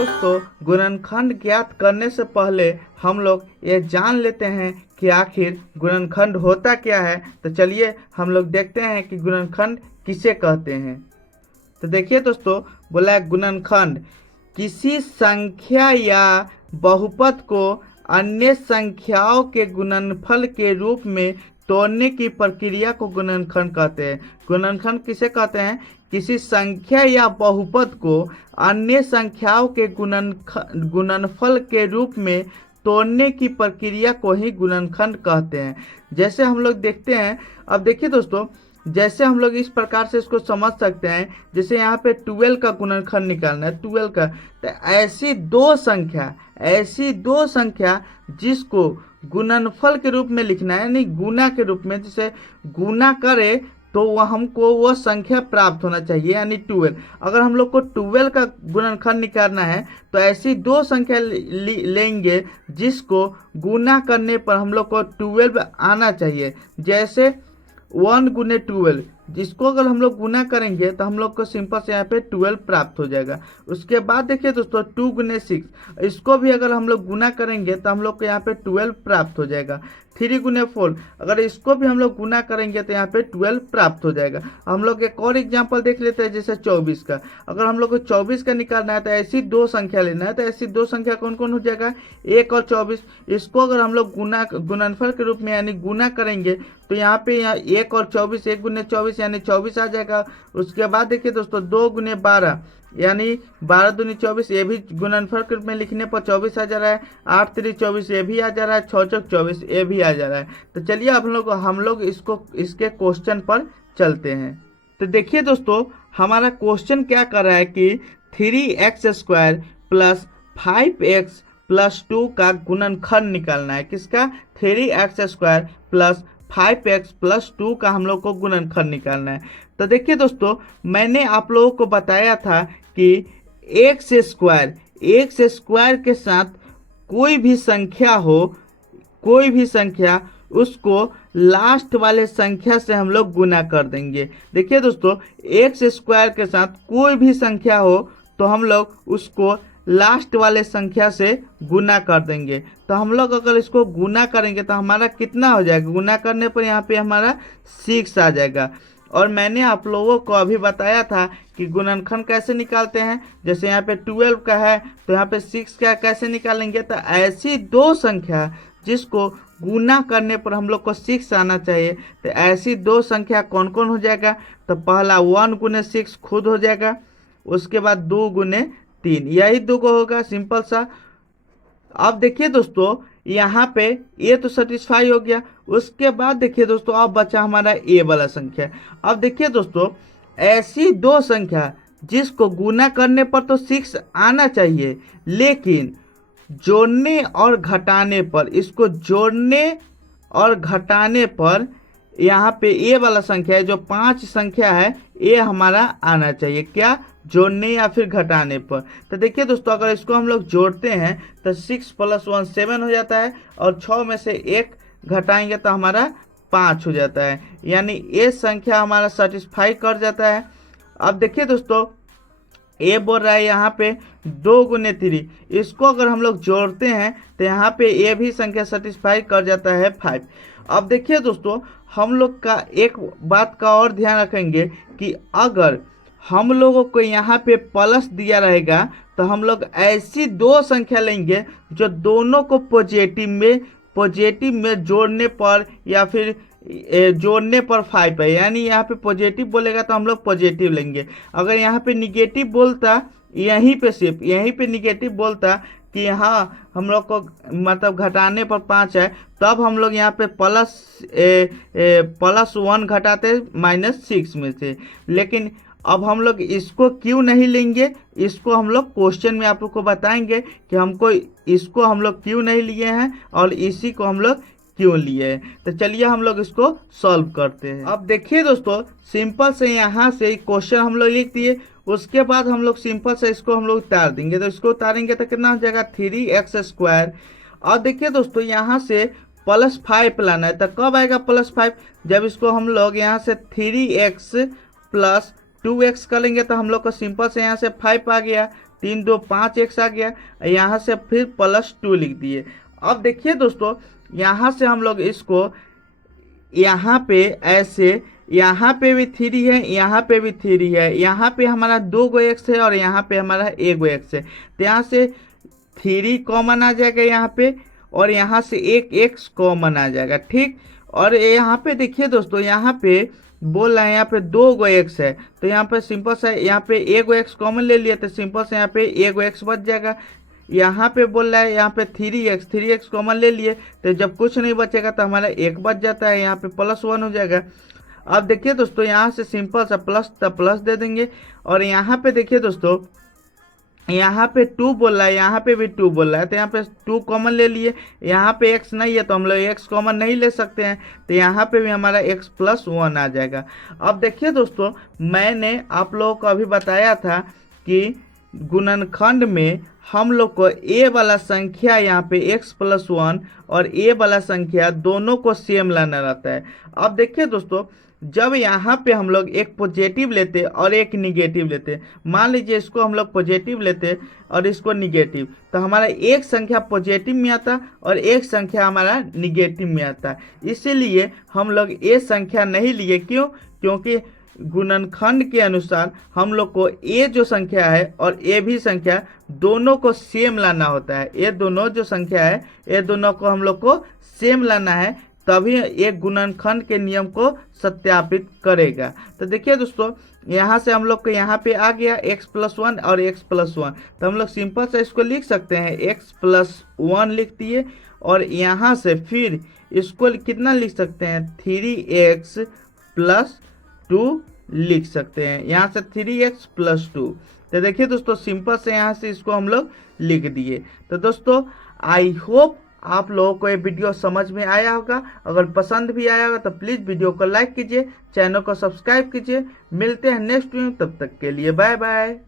दोस्तों, गुणनखंड ज्ञात करने से पहले हम लोग ये जान लेते हैं कि आखिर गुणनखंड होता क्या है। तो चलिए हम लोग देखते हैं कि गुणनखंड किसे कहते हैं। तो देखिए दोस्तों, बोला है गुणनखंड किसी संख्या या बहुपद को अन्य संख्याओं के गुणनफल के रूप में तोड़ने की प्रक्रिया को गुणनखंड कहते हैं। गुणनखंड किसे कहते हैं? किसी संख्या या बहुपद को अन्य संख्याओं के गुणनफल के रूप में तोड़ने की प्रक्रिया को ही गुणनखंड कहते हैं। जैसे हम लोग देखते हैं, अब देखिए दोस्तों, जैसे हम लोग इस प्रकार से इसको समझ सकते हैं, जैसे यहाँ पे 12 का गुणनखंड निकालना है, 12 का, तो ऐसी दो संख्या जिसको गुणनफल के रूप में लिखना है, यानी गुना के रूप में, जैसे गुना करे तो वह हमको वो संख्या प्राप्त होना चाहिए, यानी 12। अगर हम लोग को 12 का गुणनखंड निकालना है तो ऐसी दो संख्या लेंगे जिसको गुना करने पर हम लोग को 12 आना चाहिए। जैसे 1 गुने 12, जिसको अगर हम लोग गुना करेंगे तो हम लोग को सिंपल से यहाँ पे 12 प्राप्त हो जाएगा। उसके बाद देखिए दोस्तों 2 गुने 6, इसको भी अगर हम लोग गुना करेंगे तो हम लोग को यहाँ पे 12 प्राप्त हो जाएगा। 3 गुने 4, अगर इसको भी हम लोग गुना करेंगे तो यहाँ पे 12 प्राप्त हो जाएगा। हम लोग एक और एग्जांपल देख लेते हैं, जैसे 24 का। अगर हम लोग को 24 का निकालना है तो ऐसी दो संख्या लेना है, तो ऐसी दो संख्या कौन कौन हो जाएगा? 1 और 24। इसको अगर हम लोग गुणनफल के रूप में यानी गुना करेंगे तो यहाँ पे 1 और 24, 1 गुने 24 यानी 24 आ जाएगा। उसके बाद देखिए दोस्तों 2 गुने 12 यानी 12 दूनी 24, ये भी गुणनफल के रूप में लिखने पर 24 आ जा रहा है। 8 3 24, ये भी आ जा रहा है। 6 चौक 24, ये भी आ जा रहा है। तो चलिए हम लोग इसके क्वेश्चन पर चलते हैं। तो देखिए दोस्तों, हमारा क्वेश्चन क्या कर रहा है कि 3x² प्लस 5x प्लस 2 का गुणनखंड निकालना है। किसका? 3x² प्लस 5x प्लस 2 का हम लोग को गुणनखंड निकालना है। तो देखिए दोस्तों, मैंने आप लोगों को बताया था कि एक्स स्क्वायर के साथ कोई भी संख्या उसको लास्ट वाले संख्या से हम लोग गुना कर देंगे। देखिए दोस्तों, एक्स स्क्वायर के साथ कोई भी संख्या हो तो हम लोग उसको लास्ट वाले संख्या से गुना कर देंगे। तो हम लोग अगर इसको गुना करेंगे तो हमारा कितना हो जाएगा? गुना करने पर यहाँ पे हमारा 6 आ जाएगा। और मैंने आप लोगों को अभी बताया था कि गुणनखंड कैसे निकालते हैं। जैसे यहाँ पे 12 का है तो यहाँ पे 6 का कैसे निकालेंगे? तो ऐसी दो संख्या जिसको गुना करने पर हम लोग को 6 आना चाहिए, तो ऐसी दो संख्या कौन कौन हो जाएगा? तो पहला 1 गुने 6 खुद हो जाएगा। उसके बाद 2 गुने 3, यही दो को होगा, सिंपल सा। अब देखिए दोस्तों, यहाँ पे ये तो सेटिस्फाई हो गया। उसके बाद देखिए दोस्तों, अब बचा हमारा ए वाला संख्या। अब देखिए दोस्तों, ऐसी दो संख्या जिसको गुना करने पर तो 6 आना चाहिए, लेकिन जोड़ने और घटाने पर, इसको जोड़ने और घटाने पर यहाँ पे ए वाला संख्या है, जो 5 संख्या है, ये हमारा आना चाहिए। क्या? जोड़ने या फिर घटाने पर। तो देखिए दोस्तों, अगर इसको हम लोग जोड़ते हैं तो 6 + 1 7 हो जाता है, और 6 में से 1 घटाएंगे तो हमारा 5 हो जाता है, यानी ये संख्या हमारा सेटिस्फाई कर जाता है। अब देखिए दोस्तों, ए बोल रहा है यहाँ पे 2 गुने 3, इसको अगर हम लोग जोड़ते हैं तो यहाँ पे ये भी संख्या सेटिस्फाई कर जाता है 5। अब देखिए दोस्तों, हम लोग का एक बात का और ध्यान रखेंगे कि अगर हम लोगों को यहाँ पे प्लस दिया रहेगा तो हम लोग ऐसी दो संख्या लेंगे जो दोनों को पॉजिटिव में जोड़ने पर या फिर जोड़ने पर 5 है, यानी यहाँ पे पॉजिटिव बोलेगा तो हम लोग पॉजिटिव लेंगे। अगर यहाँ पे निगेटिव बोलता, यहीं पे निगेटिव बोलता कि हाँ हम लोग को मतलब घटाने पर 5 है, तब हम लोग यहाँ पे +1 घटाते -6 में से। लेकिन अब हम लोग इसको क्यों नहीं लेंगे, इसको हम लोग क्वेश्चन में आप लोग को बताएंगे कि इसको हम लोग क्यों नहीं लिए हैं और इसी को हम लोग क्यों लिए हैं। तो चलिए हम लोग इसको सॉल्व करते हैं। अब देखिए दोस्तों, सिंपल से यहाँ से क्वेश्चन हम लोग लिख दिए। उसके बाद हम लोग सिंपल से इसको हम लोग उतार देंगे। तो इसको उतारेंगे तो कितना हो जाएगा? 3x²। और देखिए दोस्तों, यहाँ से +5 लाना है, तो कब आएगा +5? जब इसको हम लोग यहाँ से 3x + 2x करेंगे तो हम लोग को सिंपल से यहाँ से 5 आ गया। 3 2 5 एक्स आ गया। यहाँ से फिर +2 लिख दिए। अब देखिए दोस्तों, यहाँ से हम लोग इसको यहाँ पे ऐसे, यहाँ पे भी 3 है, यहाँ पे भी 3 है, यहाँ पे हमारा 2 गो एक्स है और यहाँ पे हमारा 1 गो एक्स है। तो यहाँ से 3 कॉमन आ जाएगा यहाँ पे, और यहाँ से 1 एक्स कॉमन आ जाएगा, ठीक। और यहाँ पे देखिए दोस्तों, यहाँ पे बोल रहे हैं यहाँ पे 2 गो एक्स है, तो यहाँ पे सिंपल सा यहाँ पे 1 गो एक्स कॉमन ले लिया, तो सिंपल से यहाँ पे 1 गो एक्स बच जाएगा। यहाँ पे बोल रहा है यहाँ पे 3x कॉमन ले लिए, तो जब कुछ नहीं बचेगा तो हमारा 1 बच जाता है, यहाँ पे +1 हो जाएगा। अब देखिए दोस्तों, यहाँ से सिंपल सा प्लस था, प्लस दे देंगे। और यहाँ पे देखिए दोस्तों, यहाँ पे 2 बोल रहा है, यहाँ पे भी 2 बोल रहा है, तो यहाँ पे 2 कॉमन ले लिए। यहाँ पे x नहीं है तो हम लोग x कॉमन नहीं ले सकते हैं, तो यहाँ पे भी हमारा x +1 आ जाएगा। अब देखिए दोस्तों, मैंने आप लोगों को अभी बताया था कि गुणनखंड में हम लोग को a वाला संख्या यहाँ पे x+1 और a वाला संख्या दोनों को सेम लाना रहता है। अब देखिए दोस्तों, जब यहाँ पे हम लोग एक पॉजिटिव लेते और एक निगेटिव लेते, मान लीजिए इसको हम लोग पॉजिटिव लेते और इसको निगेटिव, तो हमारा एक संख्या पॉजिटिव में आता और एक संख्या हमारा निगेटिव में आता। इसीलिए हम लोग ये संख्या नहीं लिए। क्यों? क्योंकि गुणनखंड के अनुसार हम लोग को ये जो संख्या है और ये भी संख्या दोनों को सेम लाना होता है। ये दोनों जो संख्या है, ये दोनों को हम लोग को सेम लाना है, तभी एक गुणनखंड के नियम को सत्यापित करेगा। तो देखिए दोस्तों, यहाँ से हम लोग को यहाँ पे आ गया x+1 और x+1, तो हम लोग सिंपल से इसको लिख सकते हैं, x+1 लिख दिए। और यहाँ से फिर इसको कितना लिख सकते हैं, 3x+2 लिख सकते हैं। यहाँ से 3x+2, तो देखिए दोस्तों, सिंपल से यहाँ से इसको हम लोग लिख दिए। तो दोस्तों, आई होप आप लोगों को ये वीडियो समझ में आया होगा। अगर पसंद भी आया होगा तो प्लीज़ वीडियो को लाइक कीजिए, चैनल को सब्सक्राइब कीजिए। मिलते हैं नेक्स्ट वीडियो, तब तक के लिए बाय बाय।